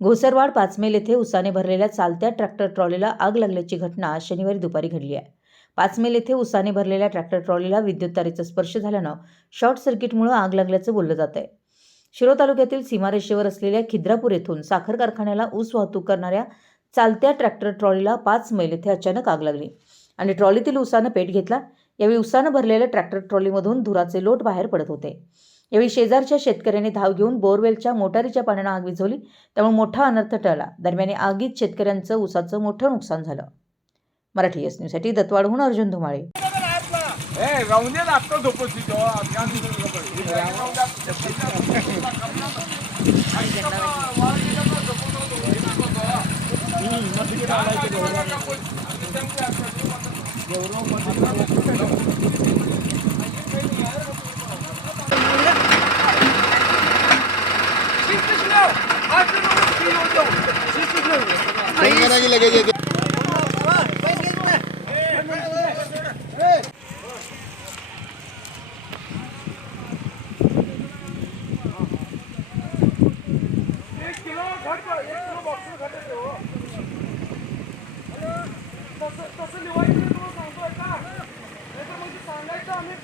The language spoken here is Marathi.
घोसरवाड पाचमेल येथे उसाने भरलेल्या चालत्या ट्रॅक्टर ट्रॉलीला आग लागल्याची घटना शनिवारी दुपारी घडली आहे. पाचमेल येथे उसाने भरलेल्या ट्रॅक्टर ट्रॉलीला विद्युत तारेचा स्पर्श झाल्यानं शॉर्ट सर्किटमुळे आग लागल्याचं बोललं जात आहे. शिरो तालुक्यातील सीमारेषेवर असलेल्या खिद्रापूर येथून साखर कारखान्याला ऊस वाहतूक करणाऱ्या चालत्या ट्रॅक्टर ट्रॉलीला पाच मैल येथे अचानक आग लागली आणि ट्रॉलीतील उसानं पेट घेतला. यावेळी उसानं भरलेल्या ट्रॅक्टर ट्रॉलीमधून धुराचे लोट बाहेर पडत होते. यावेळी शेजारच्या शेतकऱ्यांनी धाव घेऊन बोरवेलच्या मोटारीच्या पाण्यानं आग विझवली त्यामुळे मोठा अनर्थ टळला. दरम्यान आगीत शेतकऱ्यांचं ऊसाचं मोठं नुकसान झालं. मराठी एस न्यूजसाठी दत्तवाडहून अर्जुन धुमाळे. ए नाही लगेच येते. सांगायचं आम्ही